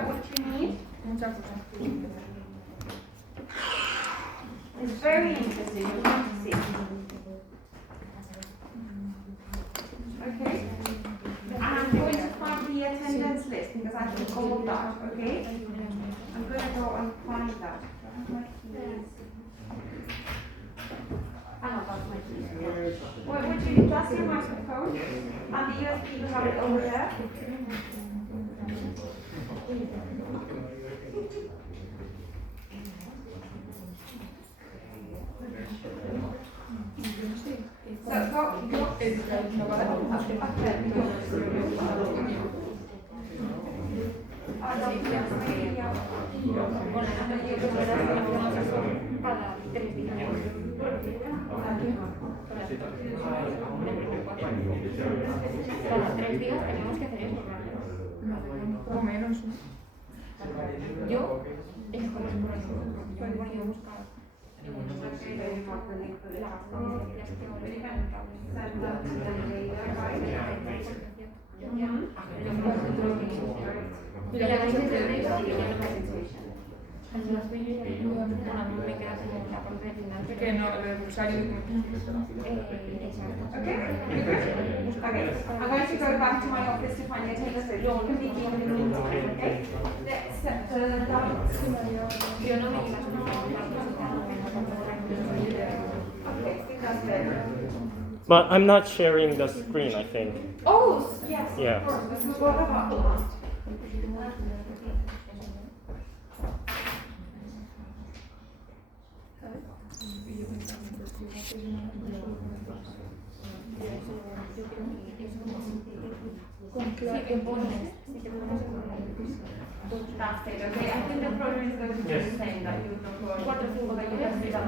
what you need. It's very interesting. You're going to see. Okay. And I'm going to find the attendance list because I took all of that. Okay. I'm going to go and find that. That's my key. Would you pass your microphone? And the USB, you have it over there. So go. Cada 3 días tenemos que hacer eso. O menos. Yo, es como es por eso, yo me ponía a buscar. Me queda como la parte final. Que no, el rosario. Okay. Okay. I'm going to go back to my office to find the attendance list. You can be given in the meantime, okay? Let's Yo no me Okay, I think that's better. But I'm not sharing the screen, I think. Oh, yes, Yeah. of course. This is what about. That's it, okay? I think the problem is going to be the same that you know, that you can see that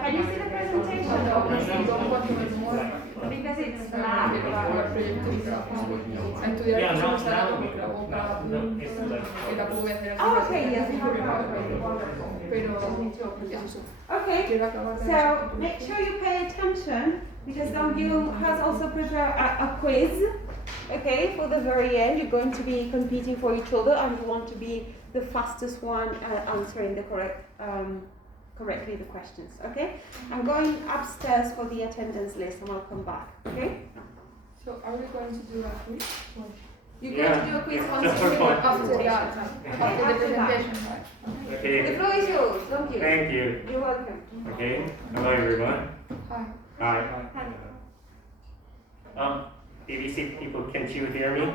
can you see the presentation though? Because it's black. Oh, okay, yes, we have that already. Okay, so make sure you pay attention because Dong-Yoon has also prepared a quiz. Okay, for the very end, you're going to be competing for each other, and you want to be the fastest one answering the correctly the questions. Okay, I'm going upstairs for the attendance list, and I'll come back. Okay. So, are we going to do a quiz? You're going to do a quiz once Just for fun. After that, after the presentation, right? Okay. The floor is yours. Thank you. Thank you. You're welcome. Okay. Hello, everyone. Hi. Hi. BBC people, can you hear me?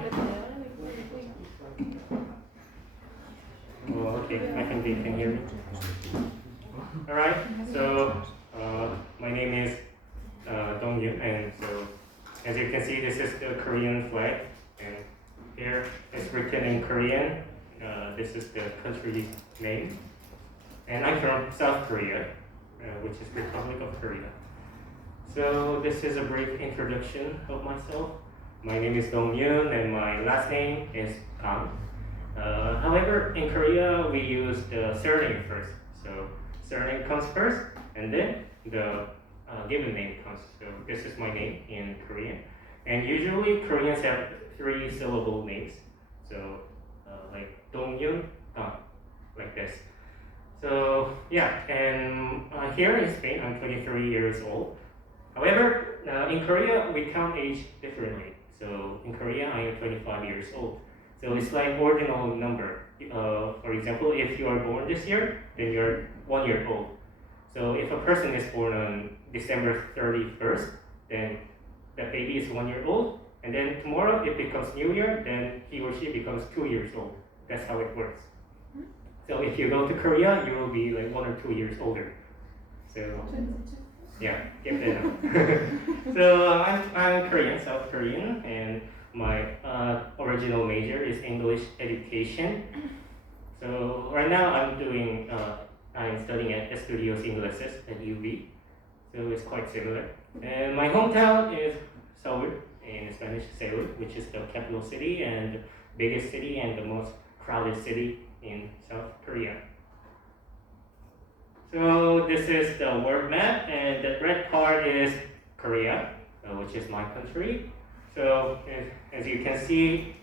Oh, okay. I think they can hear me. All right. So, my name is Dong-Yoon, and so as you can see, this is the Korean flag, and here it's written in Korean. This is the country name, and I'm from South Korea, which is Republic of Korea. So this is a brief introduction of myself. My name is Dong-Yoon, and my last name is Kang. However, in Korea, we use the surname first. So surname comes first, and then the given name comes. So this is my name in Korean. And usually Koreans have 3-syllable names. So like Dong-Yoon, Kang, like this. So yeah, and here in Spain, I'm 23 years old. However, in Korea, we count age differently. So in Korea, I am 25 years old. So it's like ordinal number. For example, if you are born this year, then you're 1 year old. So if a person is born on December 31st, then that baby is 1 year old. And then tomorrow it becomes New Year, then he or she becomes 2 years old. That's how it works. So if you go to Korea, you will be like 1 or 2 years older. So yeah, get that out. So I'm Korean, South Korean, and my original major is English education. So right now I'm studying at Estudios Ingleses at UB. So it's quite similar. And my hometown is Seoul, in Spanish Seoul, which is the capital city and the biggest city and the most crowded city in South Korea. So this is the world map, and the red part is Korea, which is my country. So as you can see,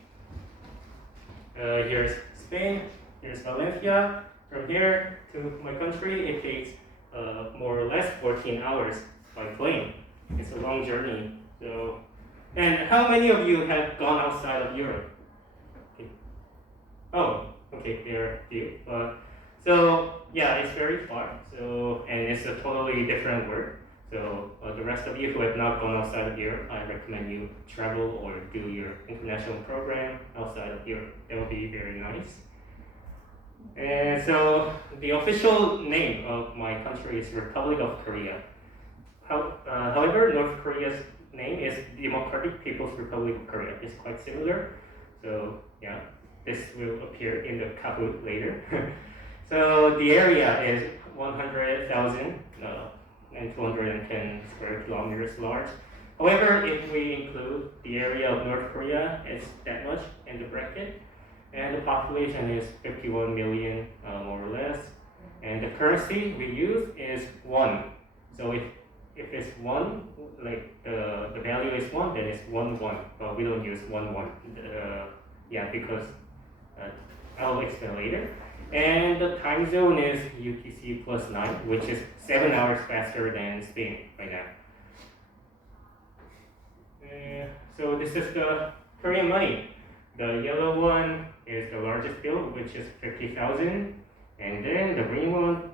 here's Spain, here's Valencia. From here to my country, it takes more or less 14 hours by plane. It's a long journey. So, and how many of you have gone outside of Europe? Okay. Oh, okay, there are a few. So yeah, it's very far. So, and it's a totally different world. So the rest of you who have not gone outside of Europe, I recommend you travel or do your international program outside of Europe. That will be very nice. And so the official name of my country is Republic of Korea. However, North Korea's name is Democratic People's Republic of Korea. It's quite similar. So yeah, this will appear in the Kahoot later. So the area is 100,000 and 210 square kilometers large. However, if we include the area of North Korea, it's that much in the bracket. And the population is 51 million, more or less. And the currency we use is won. So if it's won, like the value is 1, then it's 1 1. But we don't use 1 1. Yeah, because I'll explain later. And the time zone is UTC plus 9, which is 7 hours faster than Spain right now. So this is the Korean money. The yellow one is the largest bill, which is 50,000. And then the green one,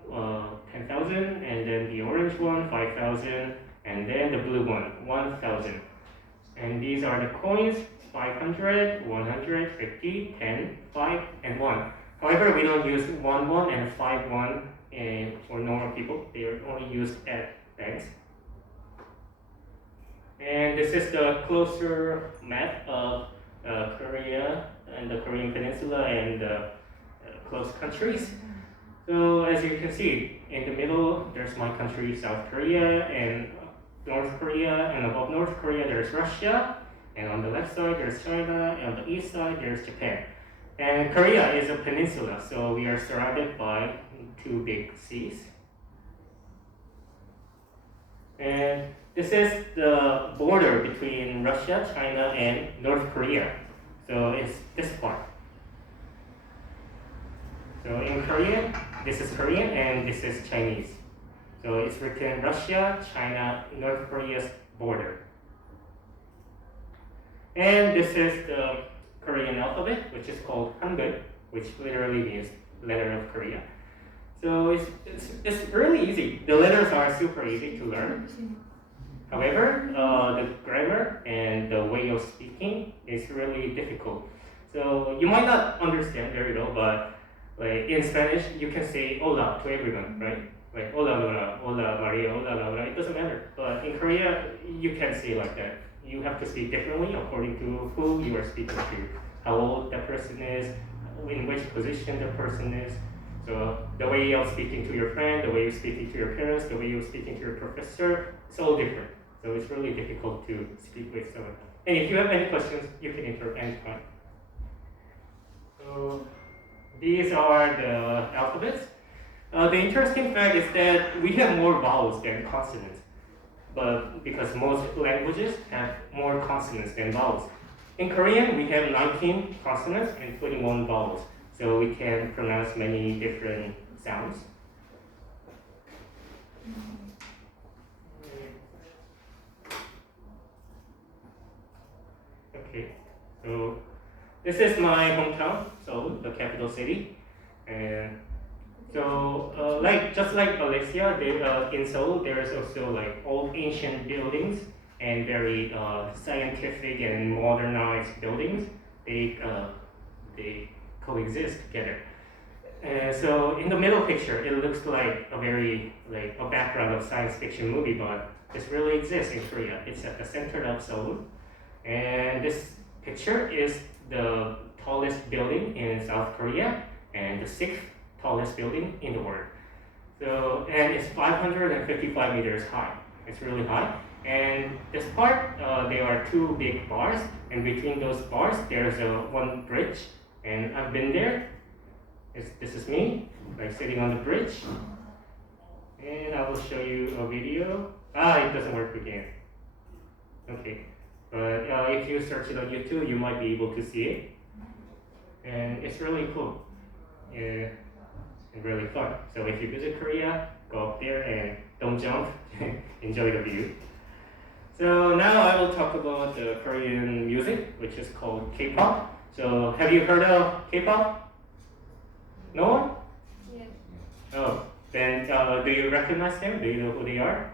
10,000. And then the orange one, 5,000. And then the blue one, 1,000. And these are the coins, 500, 100, 50, 10, 5, and 1. However, we don't use 1 1 and 5 1 for normal people. They are only used at banks. And this is the closer map of Korea and the Korean Peninsula and close countries. So as you can see, in the middle there's my country, South Korea, and North Korea, and above North Korea there's Russia, and on the left side there's China, and on the east side there's Japan. And Korea is a peninsula, so we are surrounded by 2 big seas. And this is the border between Russia, China, and North Korea. So it's this part. So in Korean, this is Korean and this is Chinese. So it's written Russia, China, North Korea's border. And this is the Korean alphabet, which is called Hangul, which literally means letter of Korea. So it's really easy. The letters are super easy to learn. However, the grammar and the way of speaking is really difficult. So you might not understand very well, but like in Spanish, you can say hola to everyone, right? Like hola Laura, hola Maria, hola Laura. It doesn't matter. But in Korea, you can't say like that. You have to speak differently according to who you are speaking to, how old that person is, in which position the person is. So the way you're speaking to your friend, the way you're speaking to your parents, the way you're speaking to your professor, it's all different. So it's really difficult to speak with someone. And if you have any questions, you can interrupt anytime. So these are the alphabets. The interesting fact is that we have more vowels than consonants. But because most languages have more consonants than vowels. In Korean, we have 19 consonants and 21 vowels. So we can pronounce many different sounds. Okay, so this is my hometown, Seoul, the capital city. And so, just like Malaysia, in Seoul, there's also like old ancient buildings and very scientific and modernized buildings. They coexist together. So in the middle picture, it looks like a background of science fiction movie, but this really exists in Korea. It's at the center of Seoul, and this picture is the tallest building in South Korea and the 6th tallest building in the world. So, and it's 555 meters high. It's really high. And this part, there are 2 big bars, and between those bars, there's one bridge. And I've been there. This is me, like sitting on the bridge. And I will show you a video. It doesn't work again. Okay. But if you search it on YouTube, you might be able to see it. And it's really cool. Yeah, and really fun. So if you visit Korea, go up there and don't jump, enjoy the view. So now I will talk about the Korean music, which is called K-pop. So have you heard of K-pop? No one? Yes. Oh, then do you recognize them? Do you know who they are?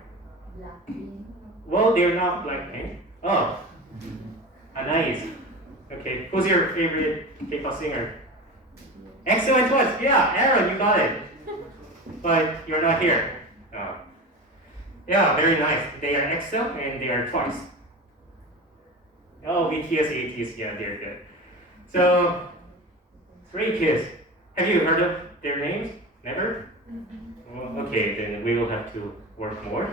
Blackpink. Well, they're not Blackpink. Oh, nice. Okay, who's your favorite K-pop singer? Excellent choice. Yeah, Aaron, you got it. But you're not here. Oh. Yeah, very nice. They are EXO and they are Twice. Oh, BTS, ATEEZ, yeah, they're good. So, Stray Kids. Have you heard of their names? Never? Well, okay, then we will have to work more.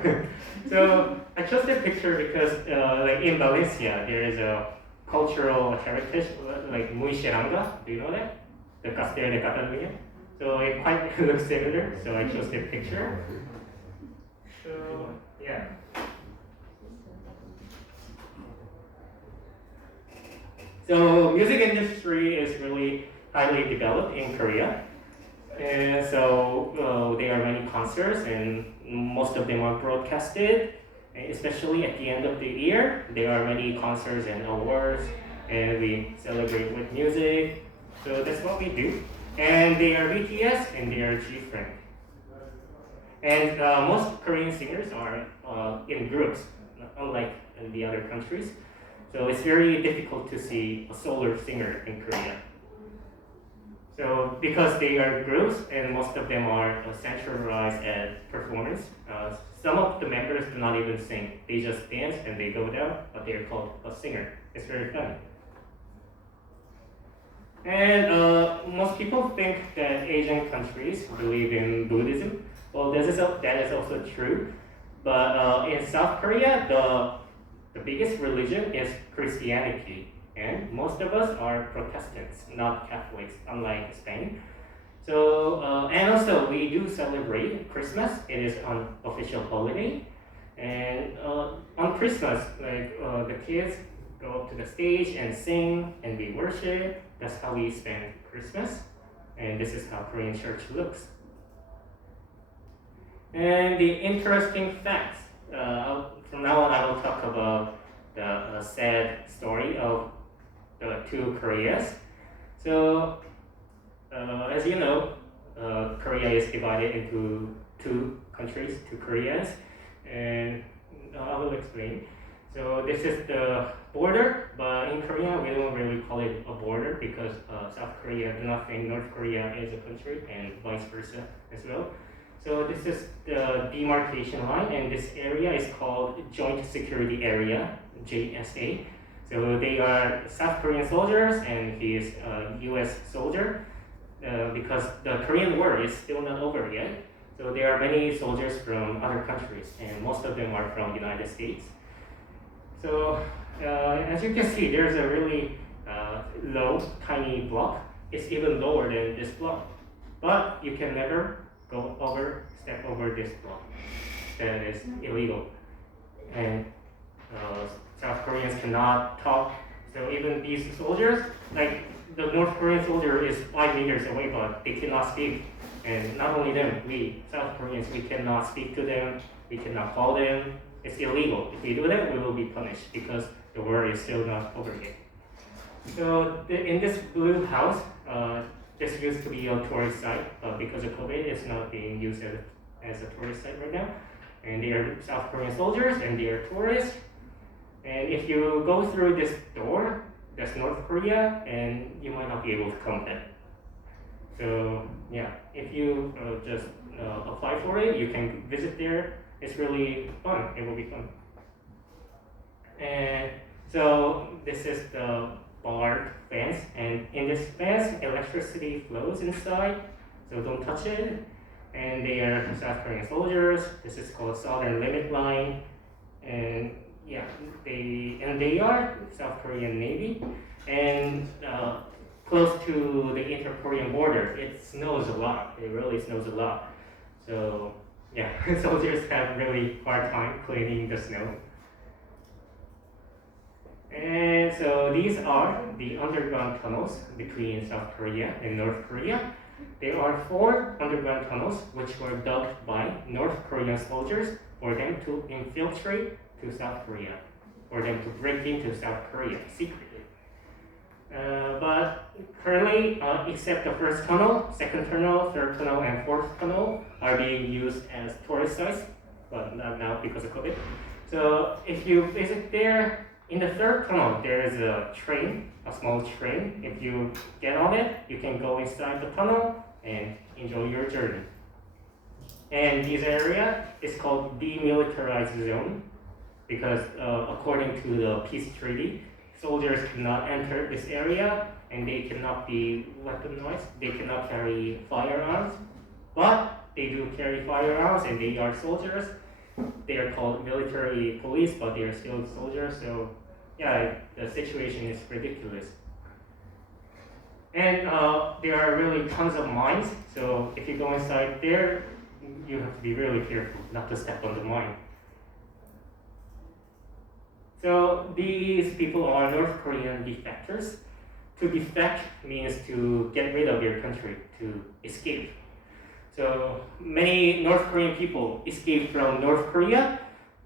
So, I chose their picture because, like in Valencia, there is a cultural heritage, like Muy Xeranga. Do you know that? The Castell de Catalunya. So it quite looks similar. So I chose their picture. So yeah. So music industry is really highly developed in Korea. And so there are many concerts and most of them are broadcasted, especially at the end of the year. There are many concerts and awards and we celebrate with music. So that's what we do. And they are BTS and they are G-Friend. And most Korean singers are in groups, unlike in the other countries. So it's very difficult to see a solo singer in Korea. So because they are groups and most of them are centralized at performance, some of the members do not even sing. They just dance and they go down, but they are called a singer. It's very funny. And most people think that Asian countries believe in Buddhism. Well, that is also true. But in South Korea, the biggest religion is Christianity. And most of us are Protestants, not Catholics, unlike Spain. So, and also we do celebrate Christmas. It is an official holiday. And on Christmas, like the kids go up to the stage and sing and we worship. That's how we spend Christmas. And this is how Korean church looks. And the interesting facts. From now on, I will talk about the sad story of the two Koreas. So, as you know, Korea is divided into two countries, two Koreas, and I will explain. So this is the border, but in Korea we don't really call it a border because South Korea do not think North Korea is a country and vice versa as well. So this is the demarcation line and this area is called Joint Security Area, JSA. So they are South Korean soldiers and he is a US soldier because the Korean War is still not over yet. So there are many soldiers from other countries and most of them are from the United States. So as you can see, there's a really low, tiny block. It's even lower than this block. But you can never step over this block. That is illegal. And South Koreans cannot talk. So even these soldiers, like the North Korean soldier is 5 meters away, but they cannot speak. And not only them, we South Koreans, we cannot speak to them, we cannot call them. It's illegal. If we do that, we will be punished because the war is still not over yet. So in this blue house, this used to be a tourist site, but because of COVID, it's not being used as a tourist site right now. And they are South Korean soldiers and they are tourists. And if you go through this door, that's North Korea, and you might not be able to come back. So yeah, if you just apply for it, you can visit there. It's really fun. It will be fun. And so this is the barred fence, and in this fence, electricity flows inside. So don't touch it. And they are South Korean soldiers. This is called Southern Limit Line, and yeah, they are South Korean Navy, and close to the inter-Korean border. It snows a lot. It really snows a lot. So yeah, soldiers have really hard time cleaning the snow. And so these are the underground tunnels between South Korea and North Korea. There are 4 underground tunnels which were dug by North Korean soldiers for them to infiltrate to South Korea, for them to break into South Korea secretly. But currently, except the first tunnel, second tunnel, third tunnel, and fourth tunnel are being used as tourist sites, but not now because of COVID. So if you visit there, in the third tunnel, there is a train, a small train. If you get on it, you can go inside the tunnel and enjoy your journey. And this area is called Demilitarized Zone because according to the peace treaty, soldiers cannot enter this area and they cannot be weaponized, they cannot carry firearms, but they do carry firearms and they are soldiers. They are called military police, but they are still soldiers, so yeah, the situation is ridiculous. And there are really tons of mines, so if you go inside there, you have to be really careful not to step on the mine. So these people are North Korean defectors. To defect means to get rid of your country, to escape. So many North Korean people escape from North Korea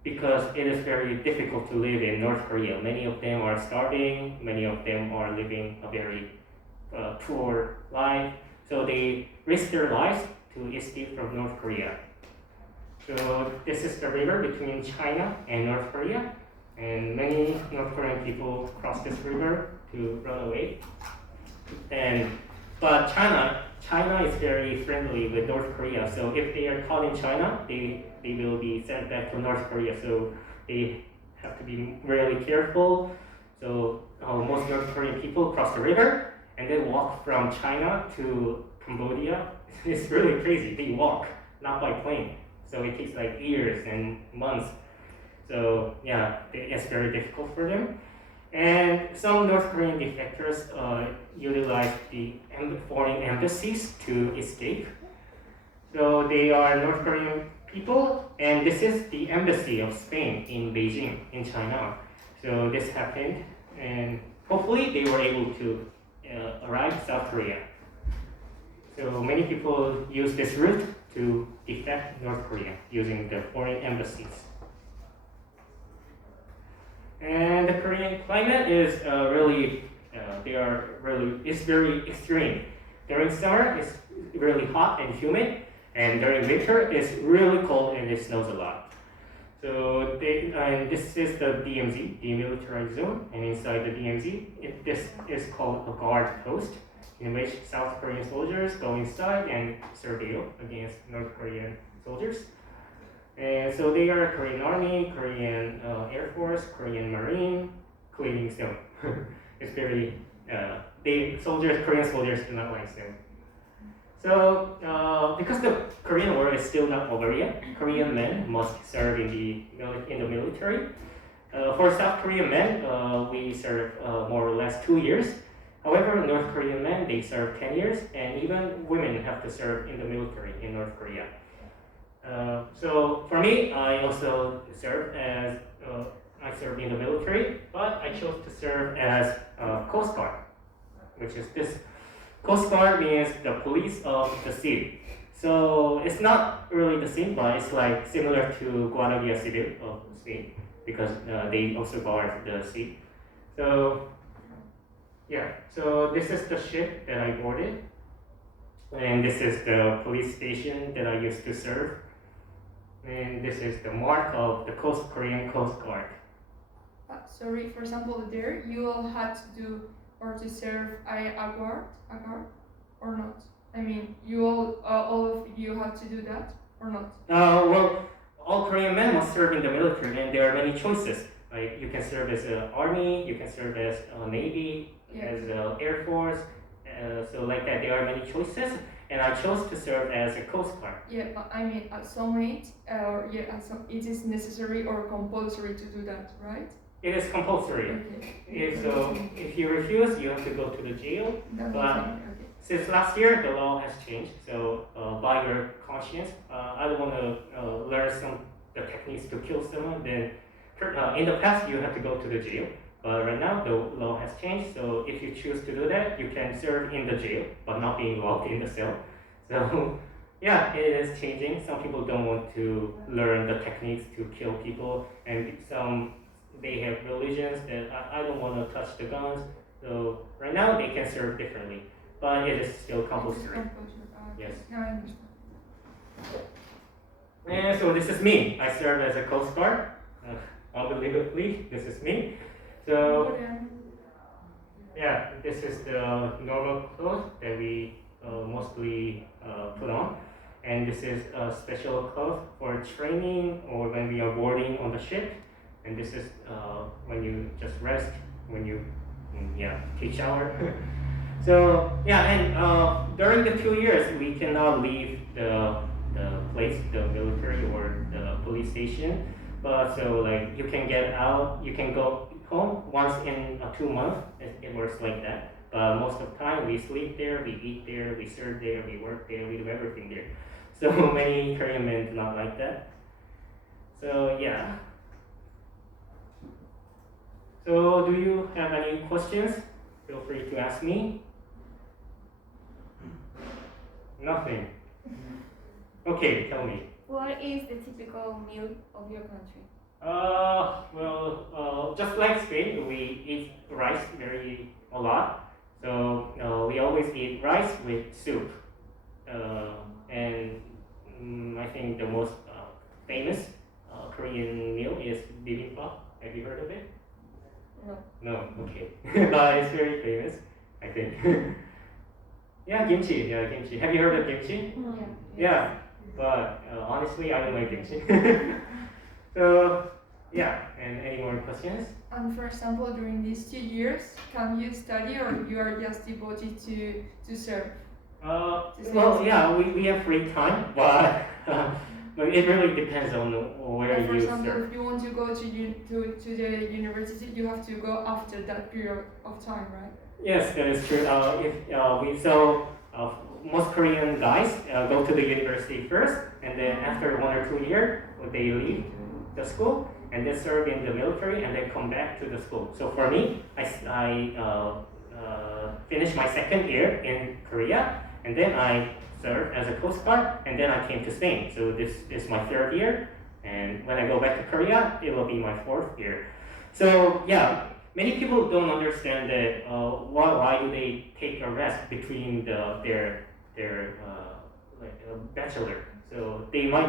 because it is very difficult to live in North Korea. Many of them are starving, many of them are living a very poor life. So they risk their lives to escape from North Korea. So this is the river between China and North Korea. And many North Korean people cross this river to run away. But China is very friendly with North Korea. So if they are caught in China, they will be sent back to North Korea. So they have to be really careful. So most North Korean people cross the river and they walk from China to Cambodia. It's really crazy. They walk, not by plane. So it takes like years and months. So yeah, it's very difficult for them. And some North Korean defectors utilize the foreign embassies to escape. So they are North Korean people, and this is the embassy of Spain in Beijing, in China. So this happened, and hopefully they were able to arrive in South Korea. So many people use this route to defect North Korea using the foreign embassies. And the Korean climate is it's very extreme. During summer, it's really hot and humid, and during winter, it's really cold and it snows a lot. So this is the DMZ, Demilitarized Zone, and inside the DMZ, this is called a guard post, in which South Korean soldiers go inside and surveil against North Korean soldiers. And so they are Korean Army, Korean Air Force, Korean Marine, cleaning snow. It's very, Korean soldiers do not like snow. So because the Korean War is still not over yet, Korean men must serve in the military. For South Korean men, we serve more or less 2 years. However, North Korean men, they serve 10 years, and even women have to serve in the military in North Korea. So for me, I also serve in the military, but I chose to serve as Coast Guard, which is this. Coast Guard means the police of the sea. So it's not really the same, but it's like similar to Guardia Civil of Spain because they also guard the sea. So yeah, so this is the ship that I boarded, and this is the police station that I used to serve. And this is the mark of the Korean Coast Guard. Sorry, for example, there you all had to do or to serve a guard, or not? I mean, you all of you have to do that or not? Well, all Korean men must serve in the military, and there are many choices. Like you can serve as an army, you can serve as a navy, as Air Force. So like that, there are many choices. And I chose to serve as a Coast Guard. Yeah, but I mean, at some age, it is necessary or compulsory to do that, right? It is compulsory. Okay. If you refuse, you have to go to the jail. But since last year, the law has changed. So by your conscience, I don't want to learn the techniques to kill someone. Then in the past, you have to go to the jail. But right now the law has changed, so if you choose to do that, you can serve in the jail, but not being locked in the cell. So yeah, it is changing. Some people don't want to learn the techniques to kill people, and some they have religions that I don't want to touch the guns. So right now they can serve differently, but it is still compulsory. Yes. Now I understand. And so this is me. I serve as a Coast Guard. Unbelievably, this is me. So yeah, this is the normal clothes that we mostly put on. And this is a special cloth for training or when we are boarding on the ship. And this is when you just rest, when you take shower. So yeah, and during the 2 years we cannot leave the place, the military or the police station. But so like you can get out, you can go home once in 2 months. It works like that. But most of the time we sleep there, we eat there, we serve there, we work there, we do everything there. So many Korean men do not like that. So yeah. So do you have any questions? Feel free to ask me. Nothing. Okay, tell me. What is the typical meal of your country? Just like Spain, we eat rice a lot. So we always eat rice with soup. And I think the most famous Korean meal is bibimbap. Have you heard of it? No. No, okay. But it's very famous, I think. Yeah, kimchi. Yeah, kimchi. Have you heard of kimchi? Yeah. But honestly, I don't like kimchi. So yeah. And any more questions? And for example, during these 2 years, can you study or you are just devoted to serve? Well, yeah, we have free time, but it really depends on where For you example, serve. if you want to go to the university, you have to go after that period of time, right? Yes, that is true. Most Korean guys go to the university first, and then after 1 or 2 years, they leave the school and then serve in the military, and then come back to the school. So for me, I finished my 2nd year in Korea, and then I served as a Coast Guard, and then I came to Spain. So this is my 3rd year, and when I go back to Korea, it will be my 4th year. So yeah, many people don't understand that why do they take a rest between their bachelor. So they might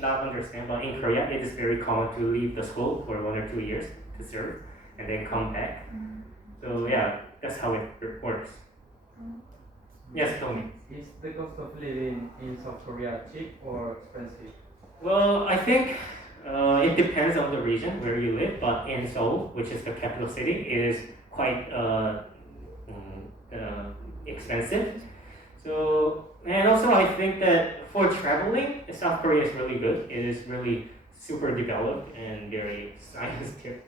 not understand, but in Korea it is very common to leave the school for 1 or 2 years to serve and then come back. So yeah, that's how it works. Yes, tell me. Is the cost of living in South Korea cheap or expensive? Well, I think it depends on the region where you live, but in Seoul, which is the capital city, it is quite expensive. So, and also I think that for traveling, South Korea is really good. It is really super developed and very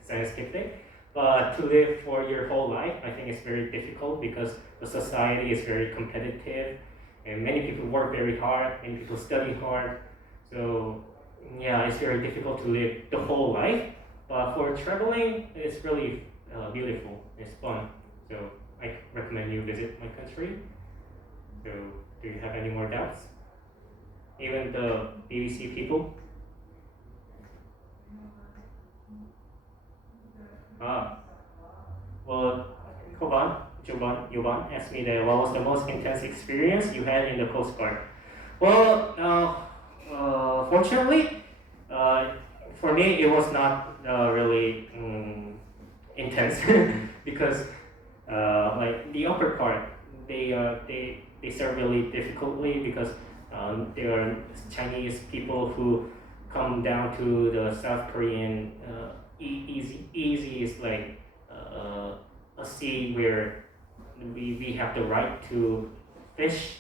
scientific. But to live for your whole life, I think it's very difficult because the society is very competitive and many people work very hard, many people study hard. So yeah, it's very difficult to live the whole life. But for traveling, it's really beautiful. It's fun. So I recommend you visit my country. So do you have any more doubts? Even the BBC people? Well, Yoban asked me that what was the most intense experience you had in the Coast Guard? Well, fortunately, for me it was not really intense because like the upper part, they start really difficultly because there are Chinese people who come down to the South Korean easy is like a sea where we have the right to fish,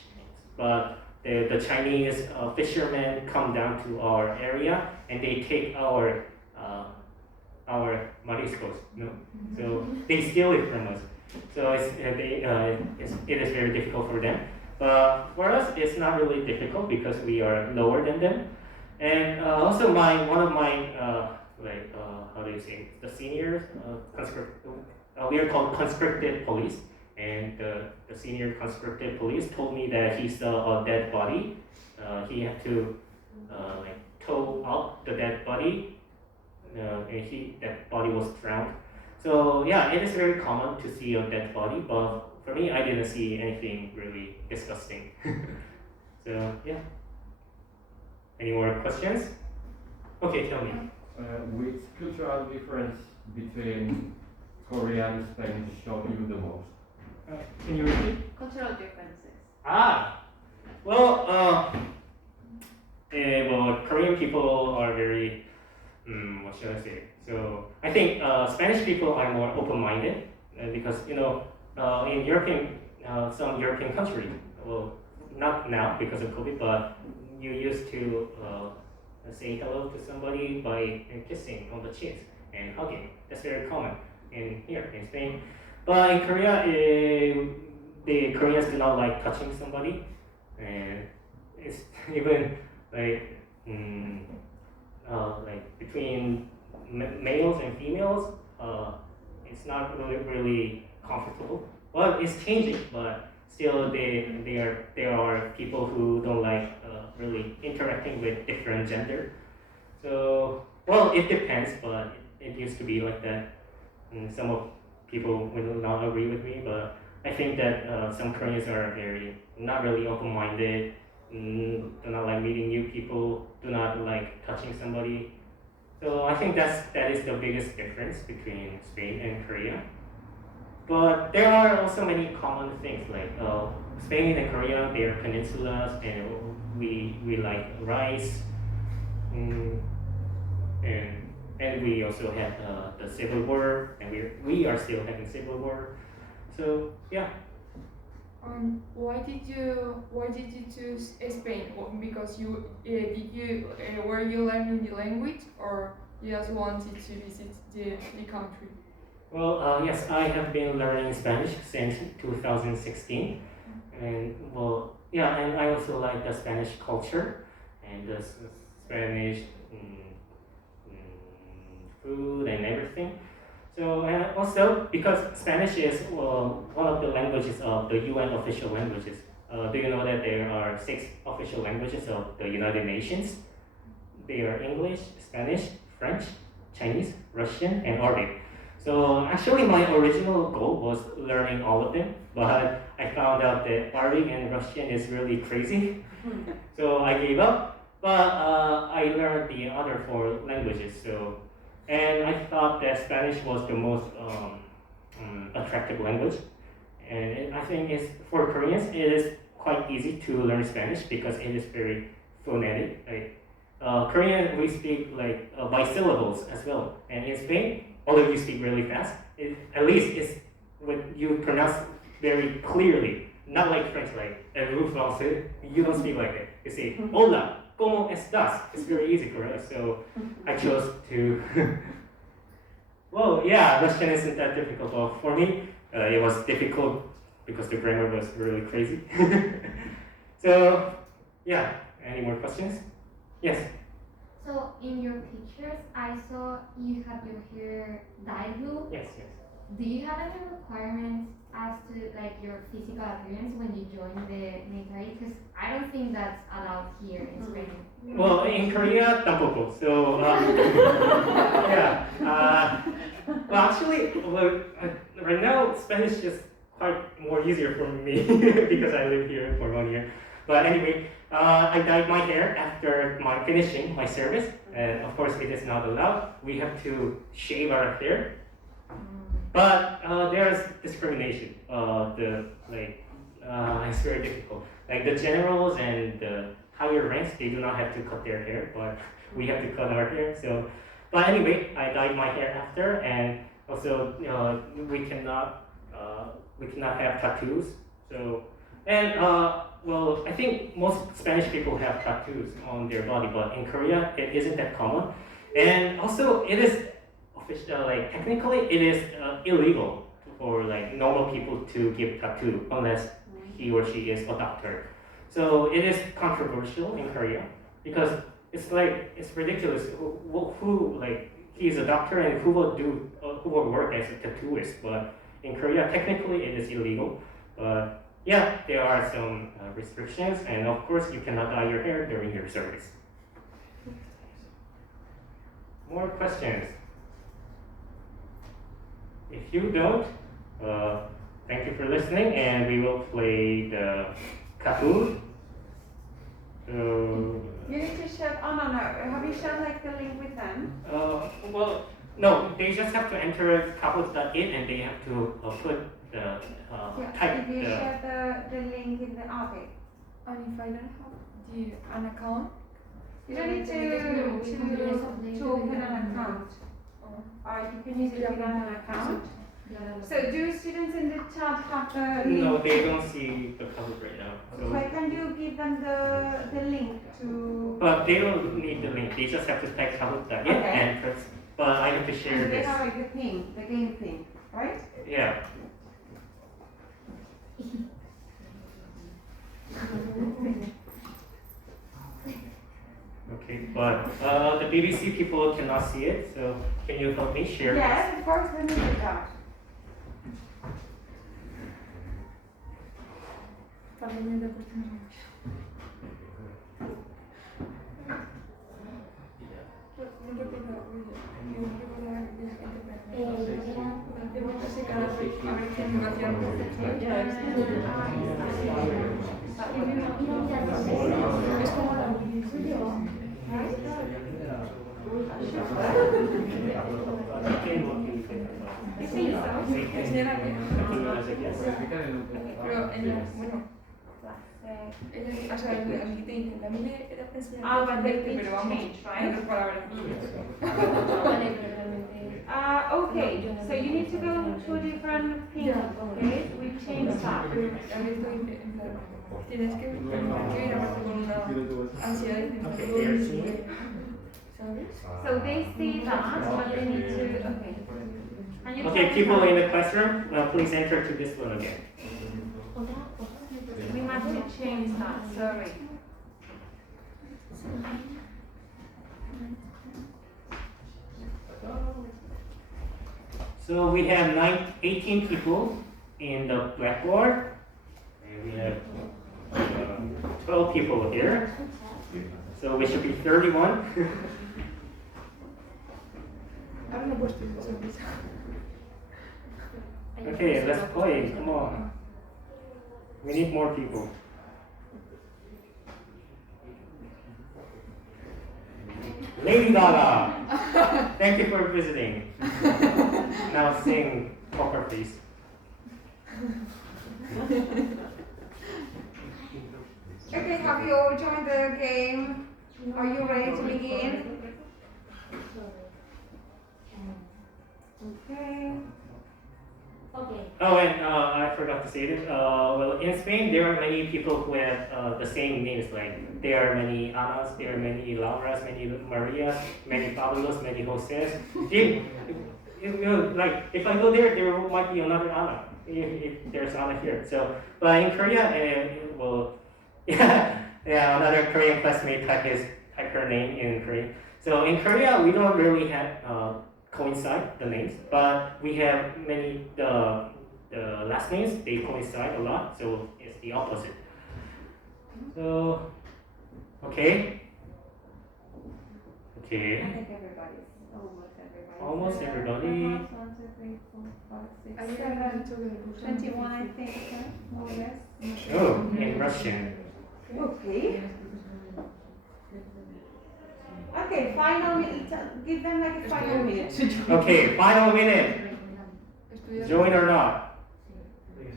but the Chinese fishermen come down to our area and they take our mariscos, so they steal it from us. So it is very difficult for them. But for us, it's not really difficult because we are lower than them. And also one of my like how do you say, the seniors, we are called conscripted police, and the senior conscripted police told me that he saw a dead body. He had to like tow out the dead body, and that body was drowned. So yeah, it is very common to see a dead body, but for me, I didn't see anything really disgusting. So yeah. Any more questions? Okay, tell me. Which cultural difference between Korean and Spanish shocked you the most? Can you repeat? Cultural differences. Well, Korean people are very, what should I say? So I think Spanish people are more open-minded because in some European countries, well, not now because of COVID, but you used to say hello to somebody by kissing on the cheeks and hugging. That's very common in Spain. But in Korea, the Koreans do not like touching somebody, and it's even like between males and females, it's not really comfortable. Well, it's changing, but still there are people who don't like really interacting with different gender. So, well, it depends, but it used to be like that. And some of people will not agree with me, but I think that some Koreans are not really open-minded, do not like meeting new people, do not like touching somebody. So I think that is the biggest difference between Spain and Korea. But there are also many common things like Spain and Korea, they are peninsulas, and we like rice, and we also had the Civil War, and we are still having Civil War. So yeah. Why did you choose Spain? Because were you learning the language, or you just wanted to visit the country? Well, yes, I have been learning Spanish since 2016, and and I also like the Spanish culture and the Spanish food and everything. So, and also because Spanish is one of the languages of the UN official languages. Do you know that there are 6 official languages of the United Nations? They are English, Spanish, French, Chinese, Russian, and Arabic. So actually my original goal was learning all of them, but I found out that Arabic and Russian is really crazy. So I gave up, but I learned the other 4 languages. So, and I thought that Spanish was the most attractive language. And I think for Koreans, it is quite easy to learn Spanish because it is very phonetic. Korean, we speak by syllables as well. And in Spain, although you speak really fast, at least it's when you pronounce very clearly, not like French, like vous français, you don't speak like that. You say, hola, ¿cómo estás? It's very easy for us, so I chose to. Well, yeah, Russian isn't that difficult. Well, for me, it was difficult because the grammar was really crazy. So, yeah, any more questions? Yes? So in your pictures, I saw you have your hair dyed blue. Yes. Do you have any requirements as to your physical appearance when you join the military? Because I don't think that's allowed here in Spain. Well, in Korea, tampoco. So, yeah. Well, actually, right now, Spanish is quite more easier for me because I live here for 1 year. But anyway, I dyed my hair after finishing my service, and of course it is not allowed. We have to shave our hair, but there's discrimination. It's very difficult. Like the generals and the higher ranks, they do not have to cut their hair, but we have to cut our hair. So, but anyway, I dyed my hair after, and also we cannot have tattoos. So, and well, I think most Spanish people have tattoos on their body, but in Korea it isn't that common. And also, it is technically it is illegal for normal people to give tattoo unless he or she is a doctor. So it is controversial in Korea because it's ridiculous. Who he's a doctor and who will work as a tattooist. But in Korea, technically it is illegal. But yeah, there are some restrictions, and of course you cannot dye your hair during your service. More questions? If you don't, thank you for listening, and we will play the Kahoot. So, You need to share. Oh no. Have you shared like the link with them? well, no, they just have to enter Kahoot.it and they have to put the type Did you the. share the link in the okay? And if I don't have an account, You don't need to open an account. You can use it without an account. So do students in the chat have the link? No, they don't see the Kahoot right now. So. Why can't you give them the link to? But they don't need the link. They just have to type Kahoot.it Okay. and press. But I have to share And they this. have like the thing, the game thing, right? Yeah. Okay, but the BBC people cannot see it, so can you help me share this? Yes, of course. Let me do that. Pero bueno, o sea, el que te dicen, la mía era pensar But they need pero to vamos, change, en right? otras palabras. Okay, so you need to go to different things, okay? We change that. A mí estoy en plan, tienes que ir aparte con una ansiedad de ¿sabes? So they see that, but they need to, okay. And you Okay, tell people them- in the classroom, please enter to this one again. We must to change that, sorry. So we have 18 people in the blackboard, and we have 12 people here. So we should be 31. Ahora no he puesto esa sonrisa. Okay, let's play. Come on. We need more people. Lady Gaga, thank you for visiting. Now sing Poker Face. Okay, have you all joined the game? Are you ready to begin? Okay. Oh, and I forgot to say this. Well, in Spain, there are many people who have the same names. Like there are many Anas, there are many Lauras, many Marias, many Pablos, many Joses. Like if I go there, there might be another Anna if there's Anna here. So, but in Korea, well, yeah, another Korean classmate type her name in Korean. So in Korea, we don't really have coincide the names, but we have many the last names, they coincide a lot, so it's the opposite. So okay. I think everybody's, Almost everybody. One, two, three, four, five, six, Ayer seven, habían dicho que 21, I think, okay, more or less. Oh, in Russian. Okay. Okay, final minute. Give them like a final minute to join. Okay, final minute. estudiar. Join or not? Because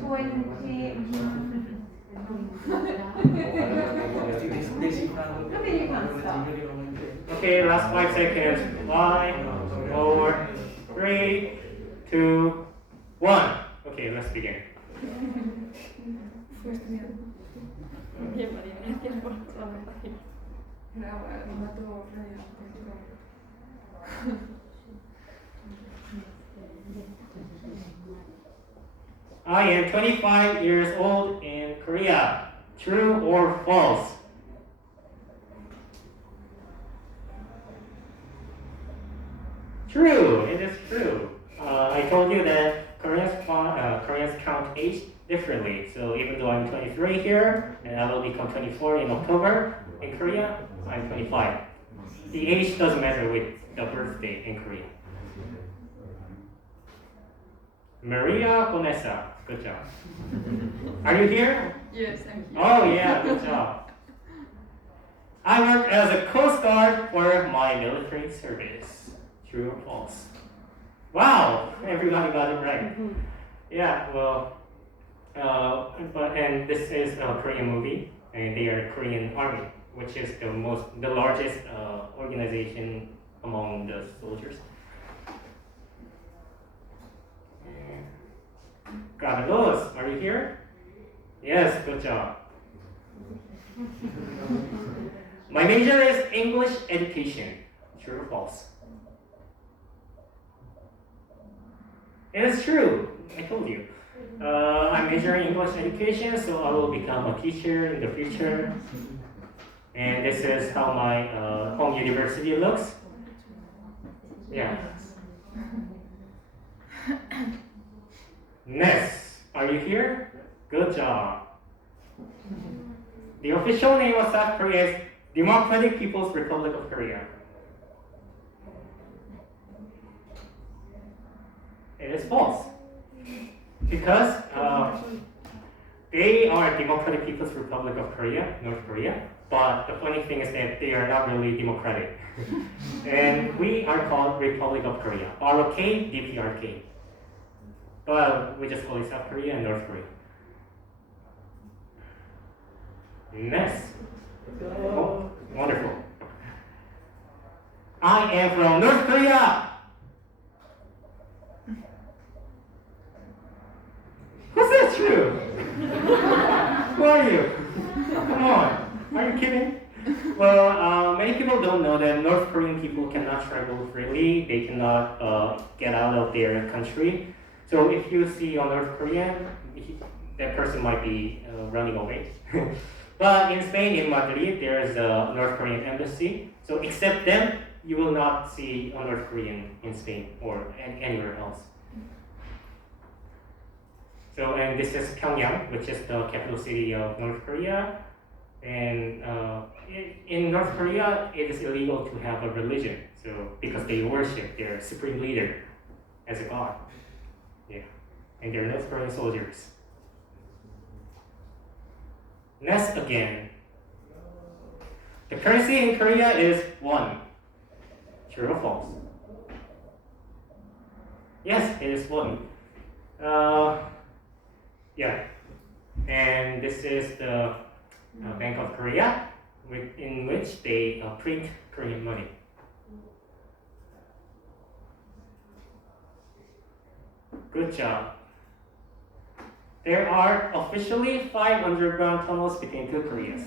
20. Okay, you can stop. Okay, last 5 seconds. 5, 4, 3, 2, 1. Okay, let's begin. Fue estudiar. Bien, María, gracias por tu aportación. Me mato radio. I am 25 years old in Korea. True or false? True, it is true. I told you that Koreans count age differently. So even though I'm 23 here, and I will become 24 in October in Korea, I'm 25. The age doesn't matter with the birthday in Korea. Maria Bonessa, good job. Are you here? Yes, I'm here. Oh yeah, good job. I worked as a Coast Guard for my military service. True or false? Wow, everybody got it right. Yeah, well, and this is a Korean movie, and they are Korean Army, which is the largest organization among the soldiers. Carlos, are you here? Yes, good job. My major is English education. True or false? It is true. I told you. I'm majoring in English education, so I will become a teacher in the future. And this is how my home university looks. Yeah. Next, are you here? Good job. The official name of South Korea is Democratic People's Republic of Korea. It is false. Because they are Democratic People's Republic of Korea, North Korea, but the funny thing is that they are not really democratic. And we are called Republic of Korea, ROK, DPRK. But we just call it South Korea and North Korea. Next. Oh, wonderful. I am from North Korea. Who's that true? Who are you? Come on. Are you kidding? Well, many people don't know that North Korean people cannot travel freely. They cannot get out of their country. So if you see a North Korean, that person might be running away. But in Spain, in Madrid, there is a North Korean embassy. So except them, you will not see a North Korean in Spain or anywhere else. So, and this is Pyongyang, which is the capital city of North Korea. And in North Korea, it is illegal to have a religion. So, because they worship their supreme leader as a god. Yeah. And they're North Korean soldiers. Next again. The currency in Korea is won. True or false? Yes, it is won. Yeah. And this is the Bank of Korea, in which they print Korean money. Good job. There are officially 5 underground tunnels between two Koreas.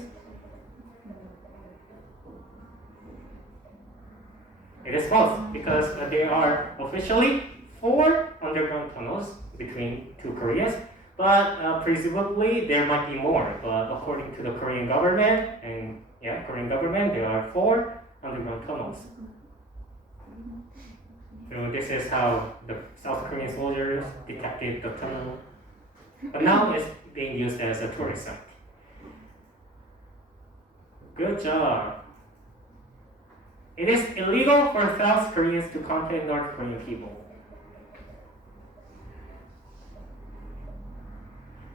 It is false because there are officially 4 underground tunnels between two Koreas, but presumably there might be more. But according to the Korean government, there are 4 underground tunnels. So this is how the South Korean soldiers detected the tunnel. But now it's being used as a tourist site. Good job. It is illegal for South Koreans to contact North Korean people.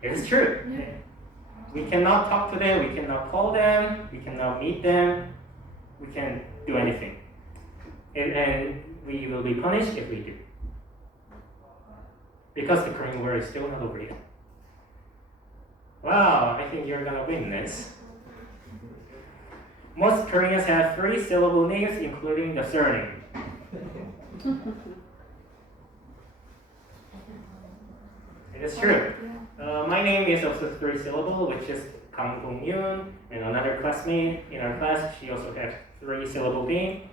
It is true. Yeah. We cannot talk to them, we cannot call them, we cannot meet them, we can't do anything. And we will be punished if we do. Because the Korean War is still not over yet. Wow, I think you're gonna win this. Most Koreans have 3-syllable names, including the surname. It is true. My name is also 3-syllable, which is Kang Dong-yoon, and another classmate in our class, she also has 3-syllable name.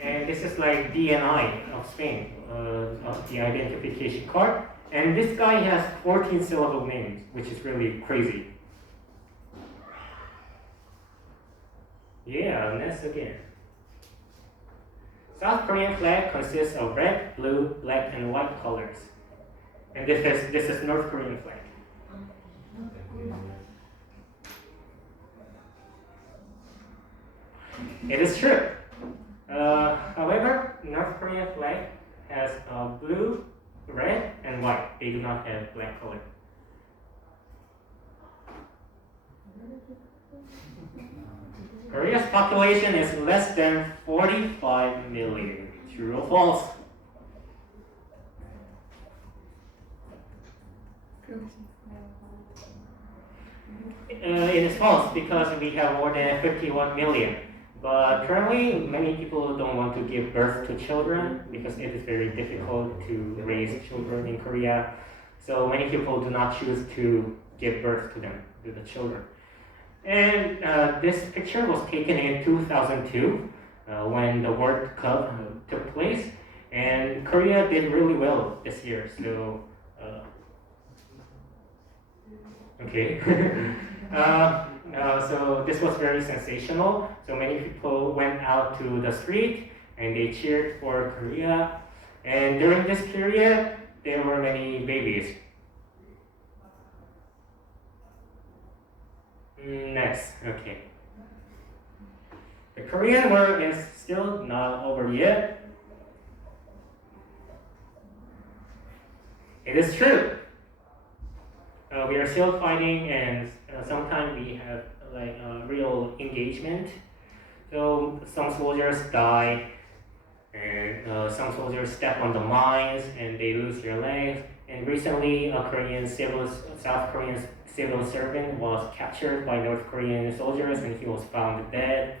And this is like DNI of Spain, the identification card. And this guy has 14-syllable names, which is really crazy. Yeah, next again. South Korean flag consists of red, blue, black, and white colors. And this is North Korean flag. It is true. However, North Korean flag has blue, red, and white. They do not have black color. Korea's population is less than 45 million. True or false? It is false because we have more than 51 million. But currently, many people don't want to give birth to children because it is very difficult to raise children in Korea. So many people do not choose to give birth to them, to the children. And this picture was taken in 2002 when the World Cup took place. And Korea did really well this year. So, okay. So this was very sensational. So many people went out to the street and they cheered for Korea. And during this period, there were many babies. Next, okay. The Korean War is still not over yet. It is true. We are still fighting, and sometimes we have like real engagement. So some soldiers die, and some soldiers step on the mines, and they lose their legs. And recently, a South Korean civil servant was captured by North Korean soldiers, and he was found dead.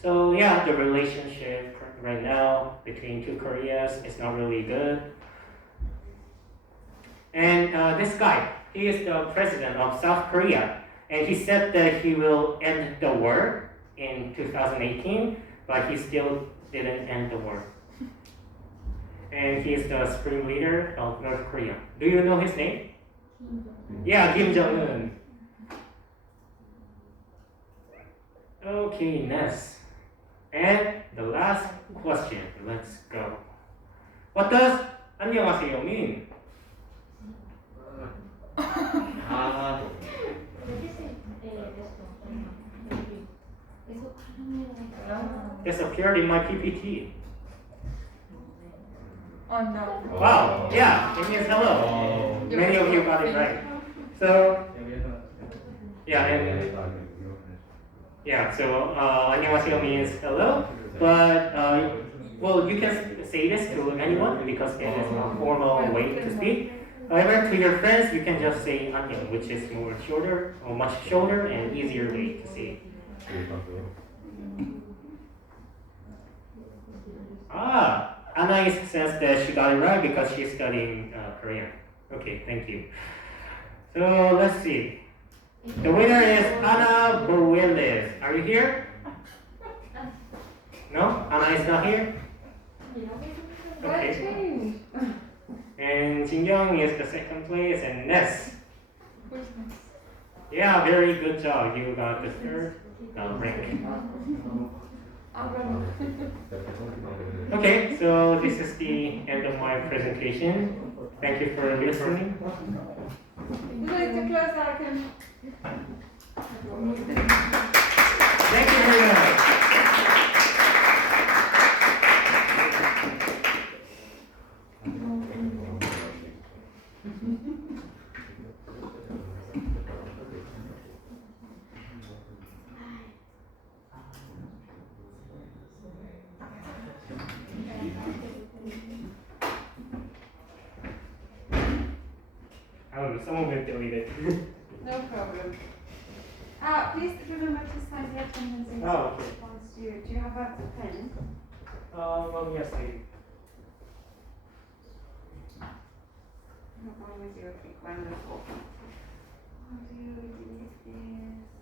So yeah, the relationship right now between two Koreas is not really good. And this guy, he is the president of South Korea, and he said that he will end the war in 2018, but he still didn't end the war. And he is the supreme leader of North Korea. Do you know his name? Yeah, Kim Jong-un. Okay, next. And the last question. Let's go. What does 안녕하세요 mean? This appeared in my PPT. Oh no. Wow, yeah, it means hello. Many of you got it right. So, so 안녕하세요 means hello, but well, you can say this to anyone because it is a formal way to speak. However, to your friends, you can just say 안녕, which is more shorter, or much shorter and easier way to say. Anna says that she got it right because she's studying Korean. Okay, thank you. So let's see. The winner is Anna Borelis. Are you here? No? Anna is not here? Okay. And Jinyoung is the second place, and Ness. Yeah, very good job. You got the third rank. Okay, so this is the end of my presentation. Thank you for listening. Would you like to close our camera? Thank you very much. Someone will delete it. No problem. Please remember to sign the attendance in okay. response to you. Do you have a pen? Well, yes, I do. No, one with you. Okay, wonderful. How do you delete this?